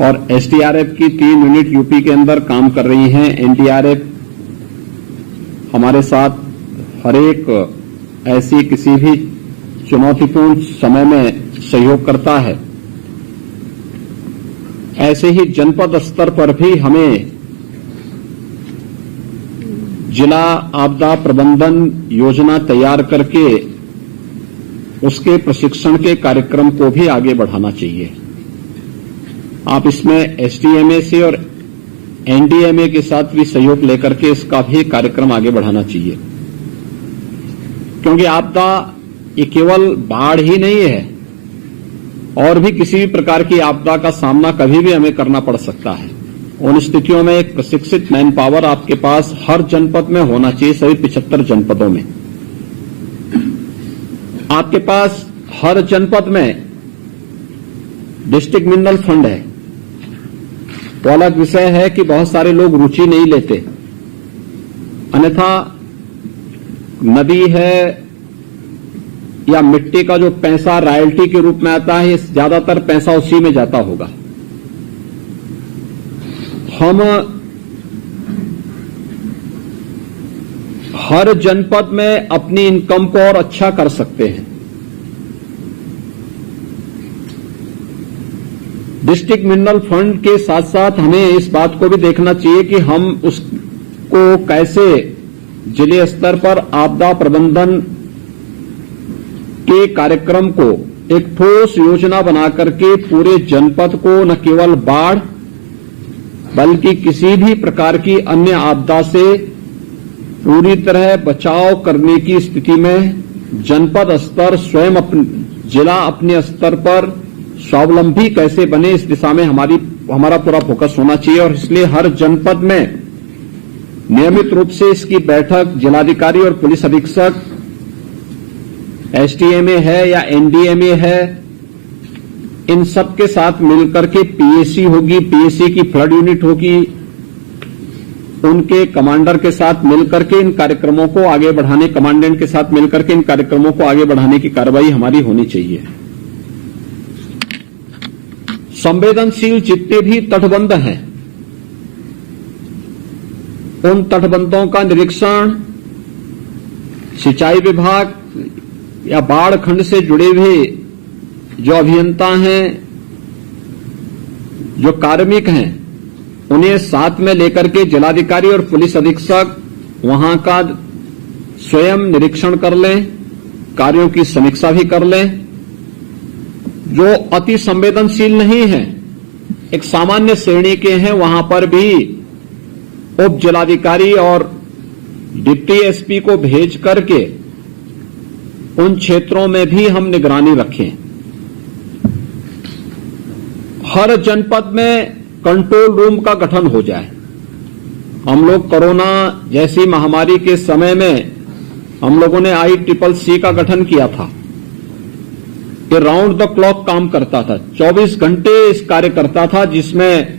और एसडीआरएफ की 3 unit UP के अंदर काम कर रही हैं। एनडीआरएफ हमारे साथ हर एक ऐसी किसी भी चुनौतीपूर्ण समय में सहयोग करता है। ऐसे ही जनपद स्तर पर भी हमें जिला आपदा प्रबंधन योजना तैयार करके उसके प्रशिक्षण के कार्यक्रम को भी आगे बढ़ाना चाहिए। आप इसमें एसडीएमए से और एनडीएमए के साथ भी सहयोग लेकर के इसका भी कार्यक्रम आगे बढ़ाना चाहिए, क्योंकि आपदा ये केवल बाढ़ ही नहीं है, और भी किसी भी प्रकार की आपदा का सामना कभी भी हमें करना पड़ सकता है। उन स्थितियों में एक प्रशिक्षित मैन पावर आपके पास हर जनपद में होना चाहिए। सभी 75 जनपदों में आपके पास हर जनपद में डिस्ट्रिक्ट मिनरल फंड है। तो अलग विषय है कि बहुत सारे लोग रुचि नहीं लेते, अन्यथा नदी है या मिट्टी का जो पैसा रॉयल्टी के रूप में आता है, ज्यादातर पैसा उसी में जाता होगा। हम हर जनपद में अपनी इनकम को और अच्छा कर सकते हैं। डिस्ट्रिक्ट मिनरल फंड के साथ साथ हमें इस बात को भी देखना चाहिए कि हम उसको कैसे जिले स्तर पर आपदा प्रबंधन के कार्यक्रम को एक ठोस योजना बना करके पूरे जनपद को न केवल बाढ़ बल्कि किसी भी प्रकार की अन्य आपदा से पूरी तरह बचाव करने की स्थिति में जनपद स्तर स्वयं जिला अपने स्तर पर स्वावलंबी कैसे बने, इस दिशा में हमारा पूरा फोकस होना चाहिए। और इसलिए हर जनपद में नियमित रूप से इसकी बैठक जिलाधिकारी और पुलिस अधीक्षक, एसडीएमए है या एनडीएमए है, इन सब के साथ मिलकर के पीएसी होगी, पीएसी की फ्लड यूनिट होगी, उनके कमांडर के साथ मिलकर के इन कार्यक्रमों को आगे बढ़ाने, कमांडेंट के साथ मिलकर के इन कार्यक्रमों को आगे बढ़ाने की कार्रवाई हमारी होनी चाहिए। संवेदनशील जितने भी तटबंध हैं, उन तटबंधों का निरीक्षण सिंचाई विभाग या बाढ़ खंड से जुड़े हुए जो अभियंता हैं, जो कार्मिक हैं, उन्हें साथ में लेकर के जिलाधिकारी और पुलिस अधीक्षक वहां का स्वयं निरीक्षण कर लें, कार्यों की समीक्षा भी कर लें। जो अति संवेदनशील नहीं है, एक सामान्य श्रेणी के हैं, वहां पर भी उप जिलाधिकारी और डिप्टी एसपी को भेज करके उन क्षेत्रों में भी हम निगरानी रखें। हर जनपद में कंट्रोल रूम का गठन हो जाए। हम लोग कोरोना जैसी महामारी के समय में हम लोगों ने ICCC का गठन किया था। ये राउंड द क्लॉक काम करता था, 24 घंटे इस कार्य करता था, जिसमें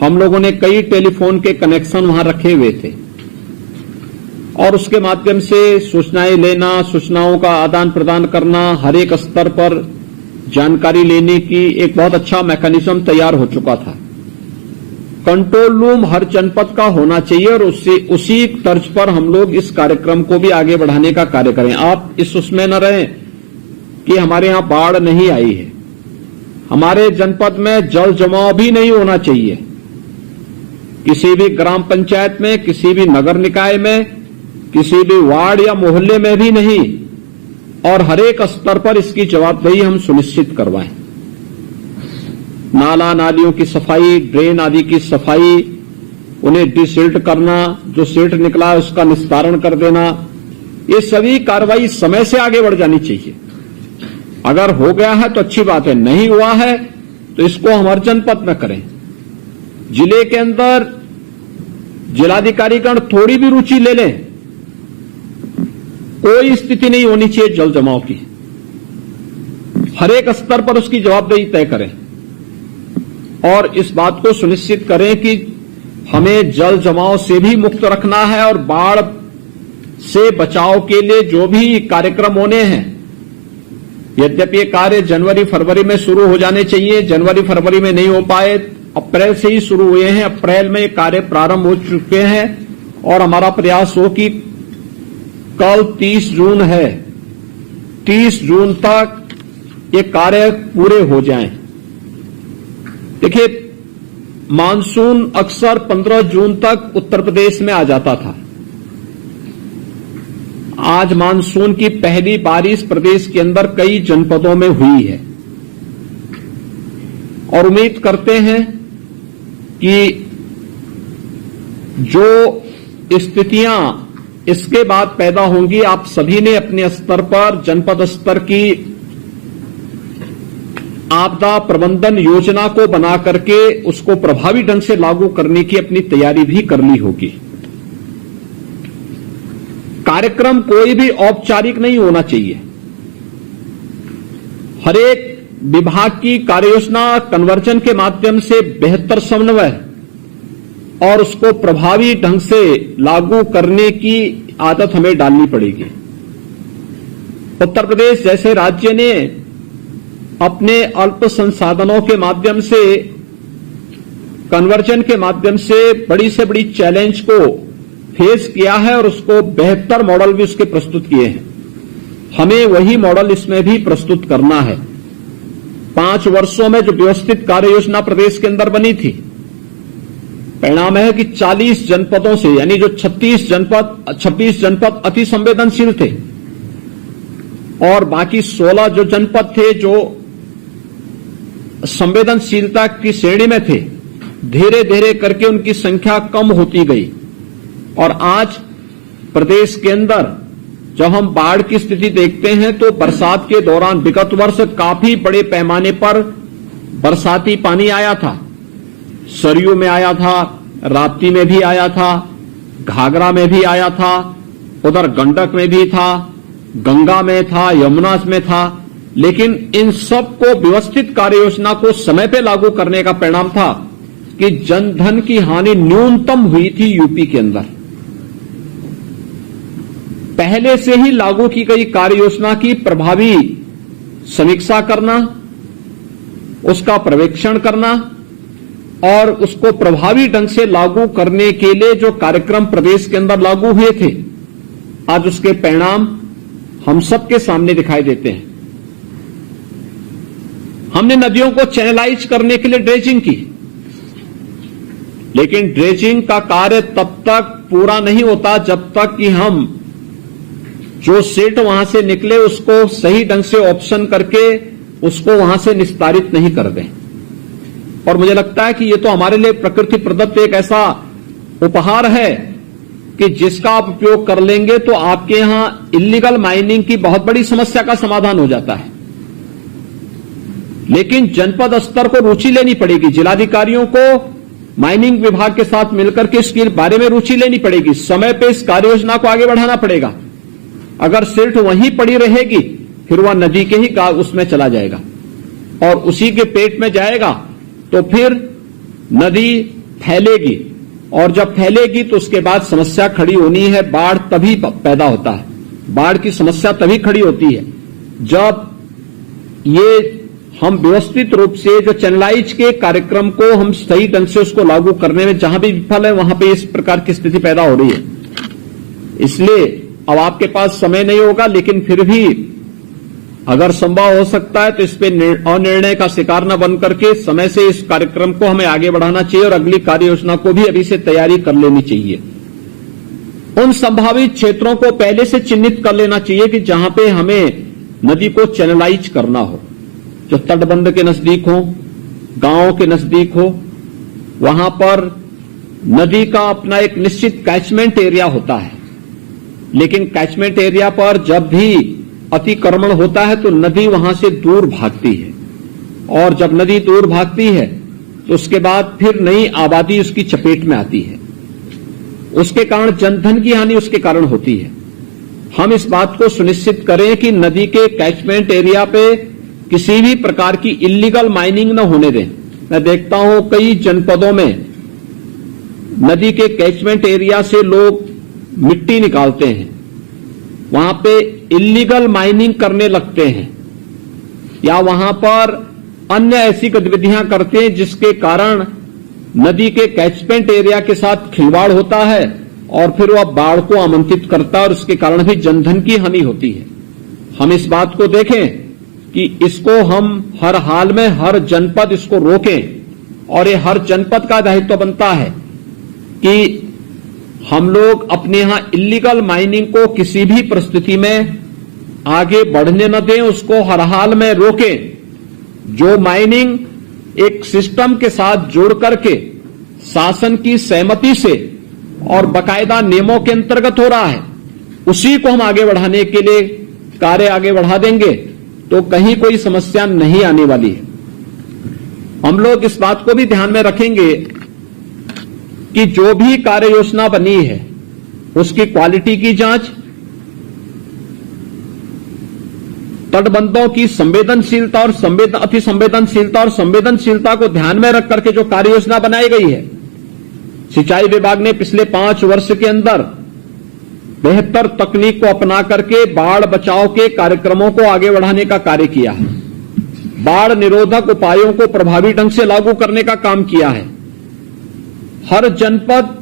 हम लोगों ने कई टेलीफोन के कनेक्शन वहां रखे हुए थे और उसके माध्यम से सूचनाएं लेना, सूचनाओं का आदान प्रदान करना, हर एक स्तर पर जानकारी लेने की एक बहुत अच्छा मैकेनिज्म तैयार हो चुका था। कंट्रोल रूम हर जनपद का होना चाहिए और उसी तर्ज पर हम लोग इस कार्यक्रम को भी आगे बढ़ाने का कार्य करें। आप इस उसमें न रहें कि हमारे यहां बाढ़ नहीं आई है, हमारे जनपद में जल जमाव भी नहीं होना चाहिए। किसी भी ग्राम पंचायत में, किसी भी नगर निकाय में, किसी भी वार्ड या मोहल्ले में भी नहीं, और हर एक स्तर पर इसकी जवाबदेही हम सुनिश्चित करवाएं। नाला नालियों की सफाई, ड्रेन आदि की सफाई, उन्हें डिसिल्ट करना, जो सिल्ट निकला है उसका निस्तारण कर देना, ये सभी कार्रवाई समय से आगे बढ़ जानी चाहिए। अगर हो गया है तो अच्छी बात है, नहीं हुआ है तो इसको हमारे जनपद में करें। जिले के अंदर जिलाधिकारीगण थोड़ी भी रुचि ले लें, कोई स्थिति नहीं होनी चाहिए जल जमाव की। हर एक स्तर पर उसकी जवाबदेही तय करें और इस बात को सुनिश्चित करें कि हमें जल जमाव से भी मुक्त रखना है और बाढ़ से बचाव के लिए जो भी कार्यक्रम होने हैं यद्यपि ये कार्य जनवरी फरवरी में शुरू हो जाने चाहिए, जनवरी फरवरी में नहीं हो पाए, अप्रैल से ही शुरू हुए हैं। अप्रैल में ये कार्य प्रारंभ हो चुके हैं और हमारा प्रयास हो कि कल 30 जून है, 30 जून तक ये कार्य पूरे हो जाएं। देखिए, मानसून अक्सर 15 जून तक उत्तर प्रदेश में आ जाता था। आज मानसून की पहली बारिश प्रदेश के अंदर कई जनपदों में हुई है और उम्मीद करते हैं कि जो स्थितियां इसके बाद पैदा होंगी, आप सभी ने अपने स्तर पर जनपद स्तर की आपदा प्रबंधन योजना को बना करके उसको प्रभावी ढंग से लागू करने की अपनी तैयारी भी कर ली होगी। कार्यक्रम कोई भी औपचारिक नहीं होना चाहिए। हर एक विभाग की कार्ययोजना कन्वर्जन के माध्यम से बेहतर समन्वय और उसको प्रभावी ढंग से लागू करने की आदत हमें डालनी पड़ेगी। उत्तर प्रदेश जैसे राज्य ने अपने अल्प संसाधनों के माध्यम से, कन्वर्जन के माध्यम से बड़ी चैलेंज को फेस किया है और उसको बेहतर मॉडल भी उसके प्रस्तुत किए हैं। हमें वही मॉडल इसमें भी प्रस्तुत करना है। 5 वर्षों में जो व्यवस्थित कार्य योजना प्रदेश के अंदर बनी थी, परिणाम है कि 40 जनपदों से, यानी जो 26 जनपद अति संवेदनशील थे और बाकी 16 जो जनपद थे जो संवेदनशीलता की श्रेणी में थे, धीरे धीरे करके उनकी संख्या कम होती गई और आज प्रदेश के अंदर जब हम बाढ़ की स्थिति देखते हैं तो बरसात के दौरान विगत वर्ष काफी बड़े पैमाने पर बरसाती पानी आया था। सरयू में आया था, राप्ती में भी आया था, घाघरा में भी आया था, उधर गंडक में भी था, गंगा में था, यमुना में था। लेकिन इन सबको व्यवस्थित कार्य योजना को समय पे लागू करने का परिणाम था कि जनधन की हानि न्यूनतम हुई थी यूपी के अंदर। पहले से ही लागू की गई कार्य योजना की प्रभावी समीक्षा करना, उसका पर्यवेक्षण करना और उसको प्रभावी ढंग से लागू करने के लिए जो कार्यक्रम प्रदेश के अंदर लागू हुए थे, आज उसके परिणाम हम सबके सामने दिखाई देते हैं। हमने नदियों को चैनलाइज करने के लिए ड्रेजिंग की, लेकिन ड्रेजिंग का कार्य तब तक पूरा नहीं होता जब तक कि हम जो सिल्ट वहां से निकले उसको सही ढंग से ऑप्शन करके उसको वहां से निस्तारित नहीं कर दें। और मुझे लगता है कि ये तो हमारे लिए प्रकृति प्रदत्त एक ऐसा उपहार है कि जिसका आप उपयोग कर लेंगे तो आपके यहां इल्लीगल माइनिंग की बहुत बड़ी समस्या का समाधान हो जाता है। लेकिन जनपद स्तर को रुचि लेनी पड़ेगी, जिलाधिकारियों को माइनिंग विभाग के साथ मिलकर के इसके बारे में रुचि लेनी पड़ेगी, समय पे इस कार्य योजना को आगे बढ़ाना पड़ेगा। अगर सिर्फ वहीं पड़ी रहेगी फिर वह नदी के ही उसमें चला जाएगा और उसी के पेट में जाएगा तो फिर नदी फैलेगी और जब फैलेगी तो उसके बाद समस्या खड़ी होनी है। बाढ़ तभी पैदा होता है, बाढ़ की समस्या तभी खड़ी होती है जब ये हम व्यवस्थित रूप से जो चैनलाइज के कार्यक्रम को हम सही ढंग से उसको लागू करने में जहां भी विफल है वहां पे इस प्रकार की स्थिति पैदा हो रही है। इसलिए अब आपके पास समय नहीं होगा, लेकिन फिर भी अगर संभव हो सकता है तो इस पे अनिर्णय का शिकार न बन करके समय से इस कार्यक्रम को हमें आगे बढ़ाना चाहिए और अगली कार्य योजना को भी अभी से तैयारी कर लेनी चाहिए। उन संभावित क्षेत्रों को पहले से चिन्हित कर लेना चाहिए कि जहां पे हमें नदी को चैनलाइज करना हो, जो तटबंध के नजदीक हो, गांवों के नजदीक हो, वहां पर नदी का अपना एक निश्चित कैचमेंट एरिया होता है। लेकिन कैचमेंट एरिया पर जब भी अतिक्रमण होता है तो नदी वहां से दूर भागती है और जब नदी दूर भागती है तो उसके बाद फिर नई आबादी उसकी चपेट में आती है। उसके कारण जनधन की हानि उसके कारण होती है। हम इस बात को सुनिश्चित करें कि नदी के कैचमेंट एरिया पे किसी भी प्रकार की इल्लीगल माइनिंग न होने दें। मैं देखता हूं कई जनपदों में नदी के कैचमेंट एरिया से लोग मिट्टी निकालते हैं, वहां पे इल्लीगल माइनिंग करने लगते हैं या वहां पर अन्य ऐसी गतिविधियां करते हैं जिसके कारण नदी के कैचमेंट एरिया के साथ खिलवाड़ होता है और फिर वह बाढ़ को आमंत्रित करता है और उसके कारण भी जनधन की हानि होती है। हम इस बात को देखें कि इसको हम हर हाल में हर जनपद इसको रोकें और ये हर जनपद का दायित्व बनता है कि हम लोग अपने यहां इल्लीगल माइनिंग को किसी भी परिस्थिति में आगे बढ़ने न दें, उसको हर हाल में रोकें। जो माइनिंग एक सिस्टम के साथ जोड़ करके शासन की सहमति से और बाकायदा नियमों के अंतर्गत हो रहा है, उसी को हम आगे बढ़ाने के लिए कार्य आगे बढ़ा देंगे तो कहीं कोई समस्या नहीं आने वाली है। हम लोग इस बात को भी ध्यान में रखेंगे कि जो भी कार्य योजना बनी है उसकी क्वालिटी की जांच, तटबंधों की संवेदनशीलता और अति संवेदनशीलता और संवेदनशीलता को ध्यान में रख करके जो कार्य योजना बनाई गई है, सिंचाई विभाग ने पिछले 5 वर्ष के अंदर बेहतर तकनीक को अपना करके बाढ़ बचाव के कार्यक्रमों को आगे बढ़ाने का कार्य किया है। बाढ़ निरोधक उपायों को प्रभावी ढंग से लागू करने का काम किया है। हर जनपद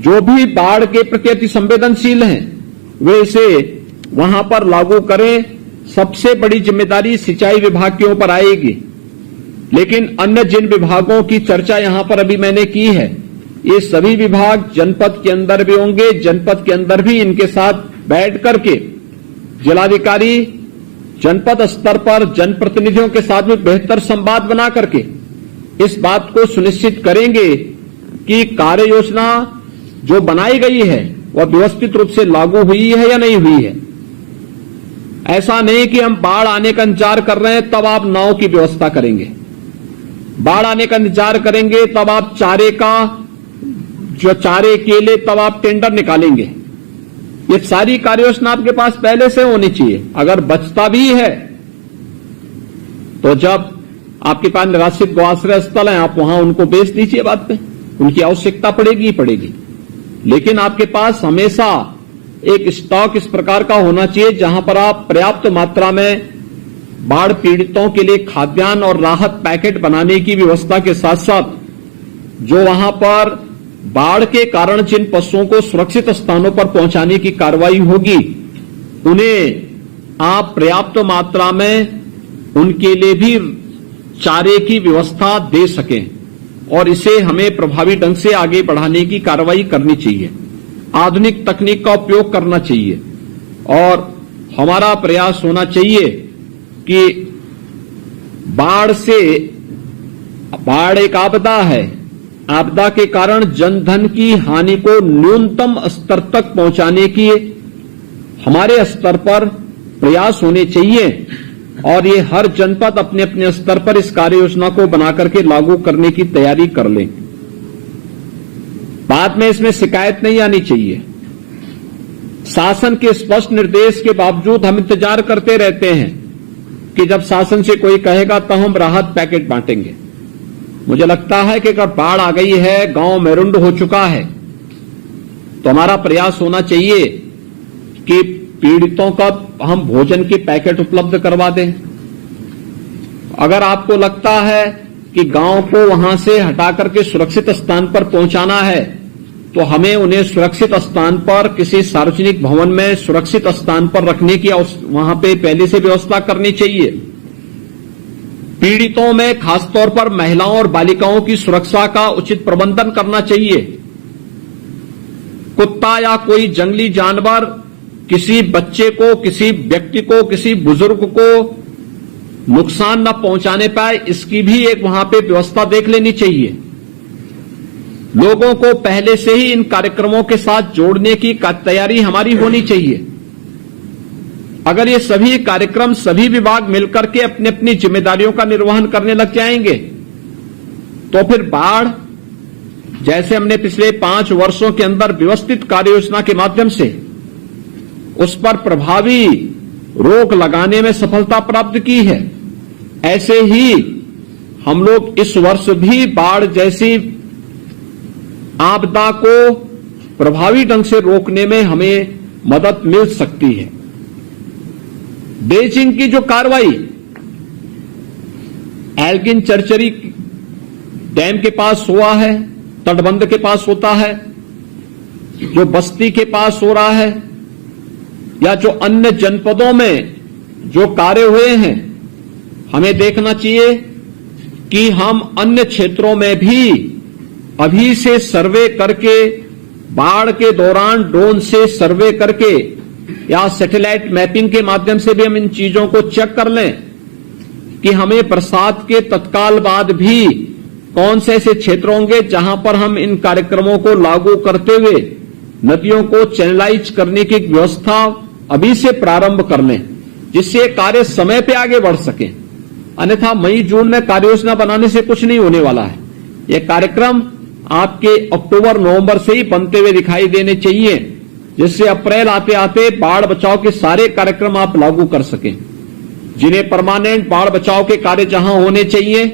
जो भी बाढ़ के प्रति अति संवेदनशील हैं वे इसे वहां पर लागू करें। सबसे बड़ी जिम्मेदारी सिंचाई विभाग के ऊपर आएगी, लेकिन अन्य जिन विभागों की चर्चा यहां पर अभी मैंने की है, ये सभी विभाग जनपद के अंदर भी होंगे। जनपद के अंदर भी इनके साथ बैठ करके जिलाधिकारी जनपद स्तर पर जनप्रतिनिधियों के साथ भी बेहतर संवाद बना करके इस बात को सुनिश्चित करेंगे कि कार्य योजना जो बनाई गई है वह व्यवस्थित रूप से लागू हुई है या नहीं हुई है। ऐसा नहीं कि हम बाढ़ आने का इंतजार कर रहे हैं तब आप नाव की व्यवस्था करेंगे, बाढ़ आने का इंतजार करेंगे तब आप चारे के लिए तब आप टेंडर निकालेंगे। ये सारी कार्य योजना आपके पास पहले से होनी चाहिए। अगर बचता भी है तो जब आपके पास निराश्रित गौआश्रय स्थल है आप वहां उनको बेच दीजिए, बात पे उनकी आवश्यकता पड़ेगी ही पड़ेगी। लेकिन आपके पास हमेशा एक स्टॉक इस प्रकार का होना चाहिए जहां पर आप पर्याप्त मात्रा में बाढ़ पीड़ितों के लिए खाद्यान्न और राहत पैकेट बनाने की व्यवस्था के साथ साथ जो वहां पर बाढ़ के कारण जिन पशुओं को सुरक्षित स्थानों पर पहुंचाने की कार्रवाई होगी उन्हें आप पर्याप्त मात्रा में उनके लिए भी चारे की व्यवस्था दे सकें और इसे हमें प्रभावी ढंग से आगे बढ़ाने की कार्रवाई करनी चाहिए। आधुनिक तकनीक का उपयोग करना चाहिए और हमारा प्रयास होना चाहिए कि बाढ़ एक आपदा है, आपदा के कारण जनधन की हानि को न्यूनतम स्तर तक पहुंचाने की हमारे स्तर पर प्रयास होने चाहिए और ये हर जनपद अपने अपने स्तर पर इस कार्य योजना को बनाकर के लागू करने की तैयारी कर लें। बाद में इसमें शिकायत नहीं आनी चाहिए। शासन के स्पष्ट निर्देश के बावजूद हम इंतजार करते रहते हैं कि जब शासन से कोई कहेगा तो हम राहत पैकेट बांटेंगे। मुझे लगता है कि अगर बाढ़ आ गई है, गांव मेरुंड हो चुका है, तो हमारा प्रयास होना चाहिए कि पीड़ितों का हम भोजन के पैकेट उपलब्ध करवा दें। अगर आपको लगता है कि गांव को वहां से हटा करके सुरक्षित स्थान पर पहुंचाना है तो हमें उन्हें सुरक्षित स्थान पर किसी सार्वजनिक भवन में सुरक्षित स्थान पर रखने की वहां पे पहले से व्यवस्था करनी चाहिए। पीड़ितों में खासतौर पर महिलाओं और बालिकाओं की सुरक्षा का उचित प्रबंधन करना चाहिए। कुत्ता या कोई जंगली जानवर किसी बच्चे को, किसी व्यक्ति को, किसी बुजुर्ग को नुकसान न पहुंचाने पाए, इसकी भी एक वहां पे व्यवस्था देख लेनी चाहिए। लोगों को पहले से ही इन कार्यक्रमों के साथ जोड़ने की तैयारी हमारी होनी चाहिए। अगर ये सभी कार्यक्रम सभी विभाग मिलकर के अपनी अपनी जिम्मेदारियों का निर्वहन करने लग जाएंगे तो फिर बाढ़, जैसे हमने पिछले 5 वर्षों के अंदर व्यवस्थित कार्य योजना के माध्यम से उस पर प्रभावी रोक लगाने में सफलता प्राप्त की है, ऐसे ही हम लोग इस वर्ष भी बाढ़ जैसी आपदा को प्रभावी ढंग से रोकने में हमें मदद मिल सकती है। बेचिंग की जो कार्रवाई एल्गिन चरचरी डैम के पास हुआ है, तटबंध के पास होता है, जो बस्ती के पास हो रहा है, या जो अन्य जनपदों में जो कार्य हुए हैं, हमें देखना चाहिए कि हम अन्य क्षेत्रों में भी अभी से सर्वे करके, बाढ़ के दौरान ड्रोन से सर्वे करके या सैटेलाइट मैपिंग के माध्यम से भी हम इन चीजों को चेक कर लें कि हमें बरसात के तत्काल बाद भी कौन से ऐसे क्षेत्र होंगे जहां पर हम इन कार्यक्रमों को लागू करते हुए नदियों को चैनलाइज करने की व्यवस्था अभी से प्रारंभ कर लें, जिससे कार्य समय पे आगे बढ़ सके। अन्यथा मई जून में कार्य योजना बनाने से कुछ नहीं होने वाला है। यह कार्यक्रम आपके अक्टूबर नवंबर से ही बनते हुए दिखाई देने चाहिए, जिससे अप्रैल आते आते बाढ़ बचाव के सारे कार्यक्रम आप लागू कर सकें। जिन्हें परमानेंट बाढ़ बचाव के कार्य जहां होने चाहिए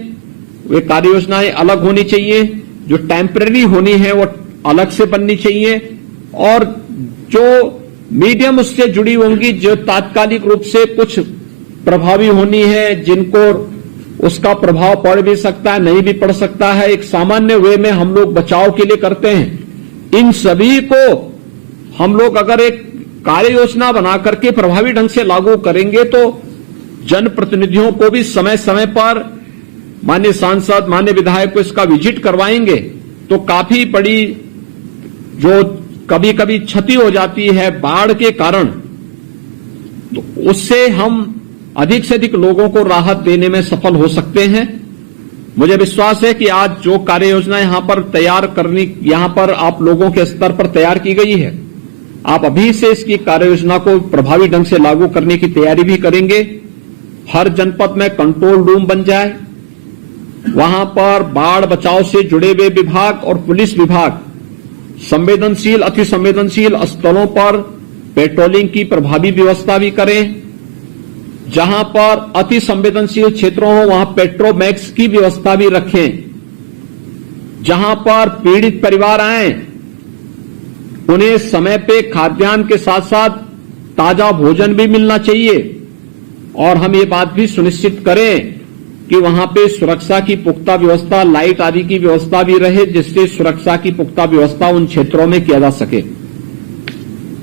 वे कार्य योजनाएं अलग होनी चाहिए, जो टेम्पररी होनी है वो अलग से बननी चाहिए, और जो मीडियम उससे जुड़ी होंगी, जो तात्कालिक रूप से कुछ प्रभावी होनी है, जिनको उसका प्रभाव पड़ भी सकता है, नहीं भी पड़ सकता है, एक सामान्य वे में हम लोग बचाव के लिए करते हैं। इन सभी को हम लोग अगर एक कार्य योजना बना करके प्रभावी ढंग से लागू करेंगे तो जनप्रतिनिधियों को भी समय समय पर माननीय सांसद, माननीय विधायक को इसका विजिट करवाएंगे तो काफी बड़ी जो कभी कभी क्षति हो जाती है बाढ़ के कारण, तो उससे हम अधिक से अधिक लोगों को राहत देने में सफल हो सकते हैं। मुझे विश्वास है कि आज जो कार्य योजना यहां पर तैयार करनी, यहां पर आप लोगों के स्तर पर तैयार की गई है, आप अभी से इसकी कार्य योजना को प्रभावी ढंग से लागू करने की तैयारी भी करेंगे। हर जनपद में कंट्रोल रूम बन जाए, वहां पर बाढ़ बचाव से जुड़े हुए विभाग और पुलिस विभाग संवेदनशील, अति संवेदनशील स्थलों पर पेट्रोलिंग की प्रभावी व्यवस्था भी करें। जहां पर अति संवेदनशील क्षेत्रों हो वहां पेट्रोमैक्स की व्यवस्था भी रखें। जहां पर पीड़ित परिवार आए उन्हें समय पे खाद्यान्न के साथ साथ ताजा भोजन भी मिलना चाहिए, और हम ये बात भी सुनिश्चित करें कि वहां पे सुरक्षा की पुख्ता व्यवस्था, लाइट आदि की व्यवस्था भी रहे, जिससे सुरक्षा की पुख्ता व्यवस्था उन क्षेत्रों में किया जा सके।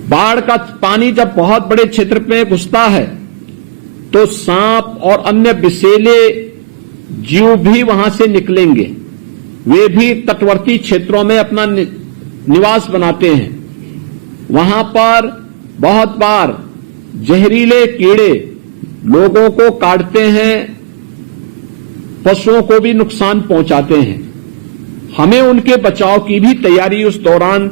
बाढ़ का पानी जब बहुत बड़े क्षेत्र में घुसता है तो सांप और अन्य विषैले जीव भी वहां से निकलेंगे, वे भी तटवर्ती क्षेत्रों में अपना निवास बनाते हैं। वहां पर बहुत बार जहरीले कीड़े लोगों को काटते हैं, पशुओं को भी नुकसान पहुंचाते हैं। हमें उनके बचाव की भी तैयारी उस दौरान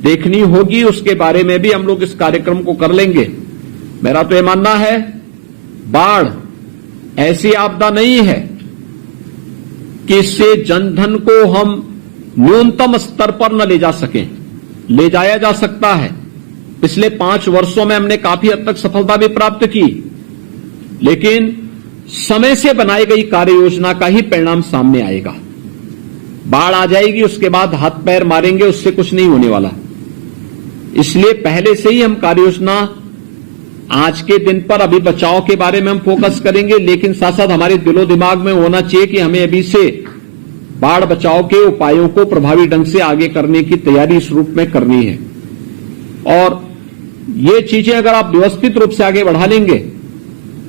देखनी होगी, उसके बारे में भी हम लोग इस कार्यक्रम को कर लेंगे। मेरा तो यह मानना है बाढ़ ऐसी आपदा नहीं है कि इससे जनधन को हम न्यूनतम स्तर पर न ले जा सकें, ले जाया जा सकता है। पिछले 5 वर्षों में हमने काफी हद तक सफलता भी प्राप्त की, लेकिन समय से बनाई गई कार्य योजना का ही परिणाम सामने आएगा। बाढ़ आ जाएगी, उसके बाद हाथ पैर मारेंगे, उससे कुछ नहीं होने वाला। इसलिए पहले से ही हम कार्य योजना आज के दिन पर अभी बचाव के बारे में हम फोकस करेंगे, लेकिन साथ साथ हमारे दिलो दिमाग में होना चाहिए कि हमें अभी से बाढ़ बचाव के उपायों को प्रभावी ढंग से आगे करने की तैयारी इस रूप में करनी है। और ये चीजें अगर आप व्यवस्थित रूप से आगे बढ़ा लेंगे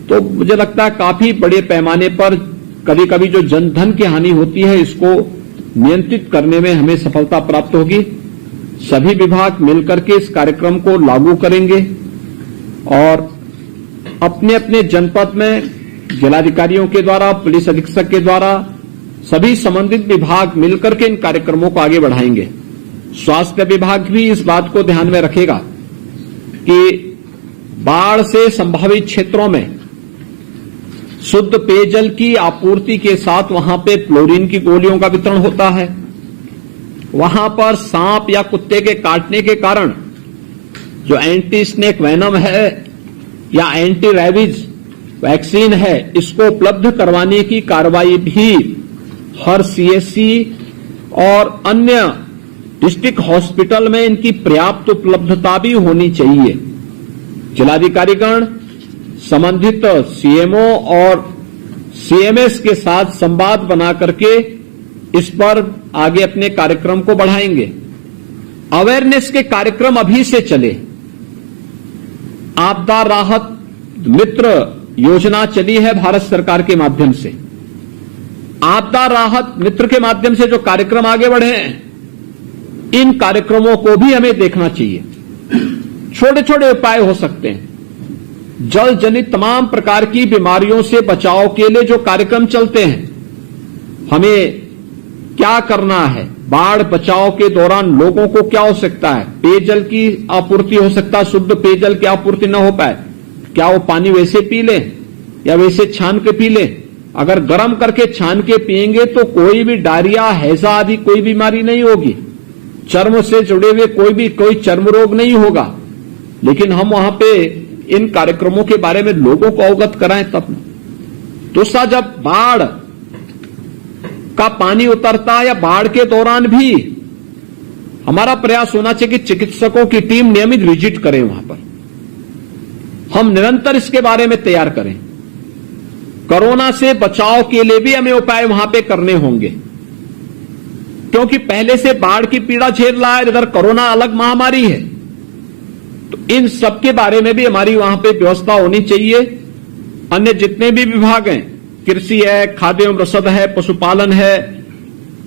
तो मुझे लगता है काफी बड़े पैमाने पर कभी कभी जो जनधन की हानि होती है इसको नियंत्रित करने में हमें सफलता प्राप्त होगी। सभी विभाग मिलकर के इस कार्यक्रम को लागू करेंगे और अपने अपने जनपद में जिलाधिकारियों के द्वारा, पुलिस अधीक्षक के द्वारा सभी संबंधित विभाग मिलकर के इन कार्यक्रमों को आगे बढ़ाएंगे। स्वास्थ्य विभाग भी इस बात को ध्यान में रखेगा कि बाढ़ से संभावित क्षेत्रों में शुद्ध पेयजल की आपूर्ति के साथ वहां पे फ्लोरीन की गोलियों का वितरण होता है। वहां पर सांप या कुत्ते के काटने के कारण जो एंटी स्नेक वेनम है या एंटी रैबीज वैक्सीन है, इसको उपलब्ध करवाने की कार्रवाई भी हर सीएससी और अन्य डिस्ट्रिक्ट हॉस्पिटल में इनकी पर्याप्त उपलब्धता भी होनी चाहिए। जिलाधिकारीगण, संबंधित सीएमओ और सीएमएस के साथ संवाद बना करके इस पर आगे अपने कार्यक्रम को बढ़ाएंगे। अवेयरनेस के कार्यक्रम अभी से चले। आपदा राहत मित्र योजना चली है भारत सरकार के माध्यम से। आपदा राहत मित्र के माध्यम से जो कार्यक्रम आगे बढ़े हैं, इन कार्यक्रमों को भी हमें देखना चाहिए। छोटे छोटे उपाय हो सकते हैं। जल जनित तमाम प्रकार की बीमारियों से बचाव के लिए जो कार्यक्रम चलते हैं, हमें क्या करना है, बाढ़ बचाव के दौरान लोगों को क्या हो सकता है, पेयजल की आपूर्ति हो सकता है, शुद्ध पेयजल की आपूर्ति न हो पाए, क्या वो पानी वैसे पी लें या वैसे छान के पी लें? अगर गर्म करके छान के पिएंगे तो कोई भी डायरिया, हैजा आदि कोई बीमारी नहीं होगी। चर्म से जुड़े हुए कोई चर्म रोग नहीं होगा। लेकिन हम वहां पे इन कार्यक्रमों के बारे में लोगों को अवगत कराएं तब। दूसरा, जब बाढ़ का पानी उतरता है या बाढ़ के दौरान भी हमारा प्रयास होना चाहिए कि चिकित्सकों की टीम नियमित विजिट करें वहां पर। हम निरंतर इसके बारे में तैयार करें। कोरोना से बचाव के लिए भी हमें उपाय वहां पे करने होंगे, क्योंकि पहले से बाढ़ की पीड़ा झेल रहा है, इधर कोरोना अलग महामारी है। तो इन सब के बारे में भी हमारी वहां पे व्यवस्था होनी चाहिए। अन्य जितने भी विभाग हैं, कृषि है, खाद्य एवं रसद है, पशुपालन है,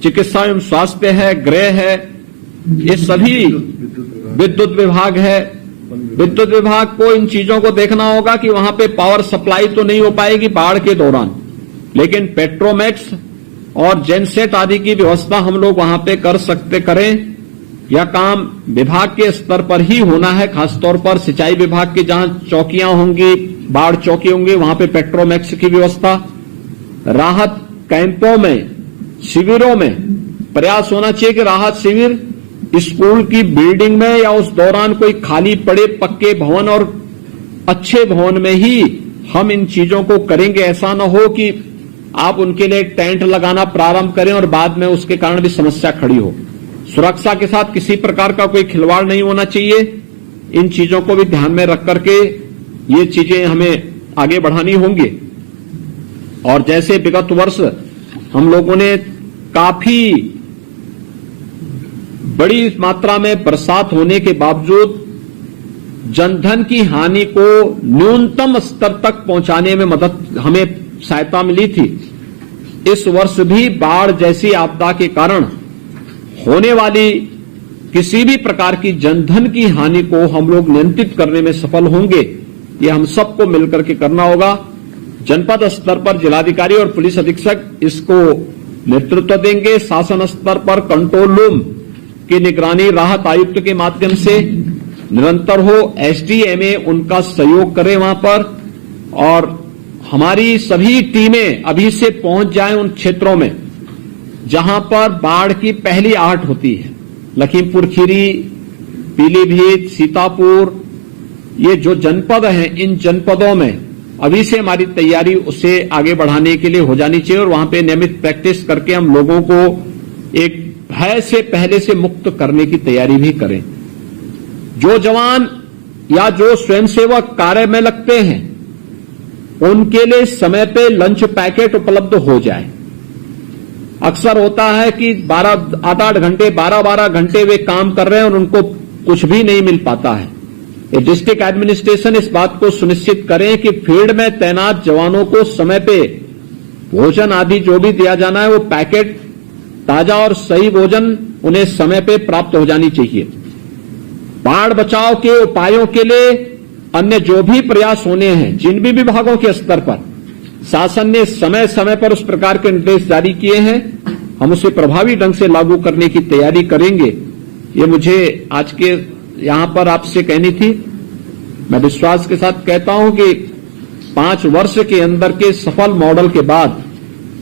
चिकित्सा एवं स्वास्थ्य है, गृह है, ये सभी, विद्युत विभाग है, विद्युत विभाग को इन चीजों को देखना होगा कि वहां पे पावर सप्लाई तो नहीं हो पाएगी बाढ़ के दौरान, लेकिन पेट्रोमैक्स और जेनसेट आदि की व्यवस्था हम लोग वहां पे करें। यह काम विभाग के स्तर पर ही होना है, खासतौर पर सिंचाई विभाग की जहां चौकियां होंगी, बाढ़ चौकी होंगी, वहां पे पेट्रोमैक्स की व्यवस्था। राहत कैंपों में, शिविरों में प्रयास होना चाहिए कि राहत शिविर स्कूल की बिल्डिंग में या उस दौरान कोई खाली पड़े पक्के भवन और अच्छे भवन में ही हम इन चीजों को करेंगे। ऐसा न हो कि आप उनके लिए एक टेंट लगाना प्रारंभ करें और बाद में उसके कारण भी समस्या खड़ी हो। सुरक्षा के साथ किसी प्रकार का कोई खिलवाड़ नहीं होना चाहिए। इन चीजों को भी ध्यान में रख करके ये चीजें हमें आगे बढ़ानी होंगी। और जैसे विगत वर्ष हम लोगों ने काफी बड़ी मात्रा में बरसात होने के बावजूद जनधन की हानि को न्यूनतम स्तर तक पहुंचाने में हमें सहायता मिली थी। इस वर्ष भी बाढ़ जैसी आपदा के कारण होने वाली किसी भी प्रकार की जनधन की हानि को हम लोग नियंत्रित करने में सफल होंगे। ये हम सबको मिलकर के करना होगा। जनपद स्तर पर जिलाधिकारी और पुलिस अधीक्षक इसको नेतृत्व देंगे। शासन स्तर पर कंट्रोल रूम की निगरानी राहत आयुक्त के माध्यम से निरंतर हो। एसडीएमए उनका सहयोग करे वहां पर, और हमारी सभी टीमें अभी से पहुंच जाएं उन क्षेत्रों में जहां पर बाढ़ की पहली आहट होती है। लखीमपुर खीरी, पीलीभीत, सीतापुर, ये जो जनपद हैं, इन जनपदों में अभी से हमारी तैयारी उसे आगे बढ़ाने के लिए हो जानी चाहिए। और वहां पे नियमित प्रैक्टिस करके हम लोगों को एक भय से पहले से मुक्त करने की तैयारी भी करें। जो जवान या जो स्वयंसेवक कार्य में लगते हैं, उनके लिए समय पे लंच पैकेट उपलब्ध हो जाए। अक्सर होता है कि 8-8 घंटे, 12-12 घंटे वे काम कर रहे हैं और उनको कुछ भी नहीं मिल पाता है। ये डिस्ट्रिक्ट एडमिनिस्ट्रेशन इस बात को सुनिश्चित करें कि फील्ड में तैनात जवानों को समय पे भोजन आदि जो भी दिया जाना है, वो पैकेट ताजा और सही भोजन उन्हें समय पे प्राप्त हो जानी चाहिए। बाढ़ बचाव के उपायों के लिए अन्य जो भी प्रयास होने हैं, जिन भी विभागों के स्तर पर शासन ने समय समय पर उस प्रकार के निर्देश जारी किए हैं, हम उसे प्रभावी ढंग से लागू करने की तैयारी करेंगे। ये मुझे आज के यहां पर आपसे कहनी थी। मैं विश्वास के साथ कहता हूं कि 5 वर्ष के अंदर के सफल मॉडल के बाद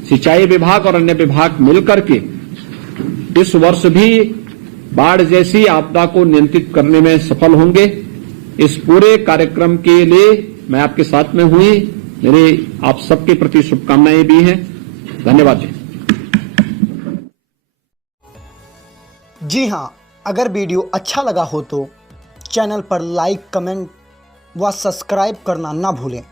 सिंचाई विभाग और अन्य विभाग मिलकर के इस वर्ष भी बाढ़ जैसी आपदा को नियंत्रित करने में सफल होंगे। इस पूरे कार्यक्रम के लिए मैं आपके साथ में हुई। मेरे आप सबके प्रति शुभकामनाएं भी हैं। धन्यवाद जी। जी हाँ, अगर वीडियो अच्छा लगा हो तो चैनल पर लाइक, कमेंट व सब्सक्राइब करना ना भूलें।